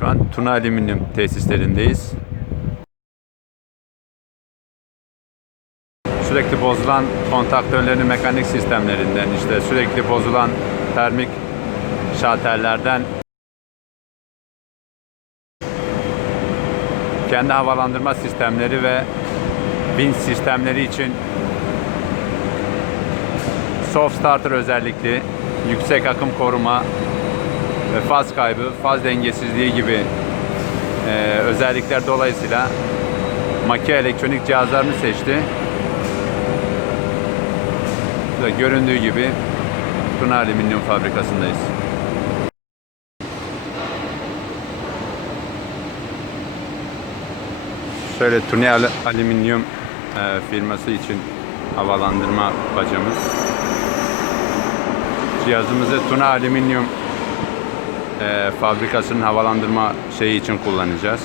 Şu an Tuna Alüminyum tesislerindeyiz. Sürekli bozulan kontaktörlerin mekanik sistemlerinden, işte sürekli bozulan termik şalterlerden kendi havalandırma sistemleri ve vinç sistemleri için soft starter özellikli, yüksek akım koruma faz kaybı, faz dengesizliği gibi e, özellikler dolayısıyla Maki elektronik cihazlarını seçti. Burada göründüğü gibi Tuna Alüminyum fabrikasındayız. Şöyle Tuna Al- Alüminyum e, firması için havalandırma bacamız. Cihazımızı Tuna Alüminyum e, fabrikasının havalandırma şeyi için kullanacağız.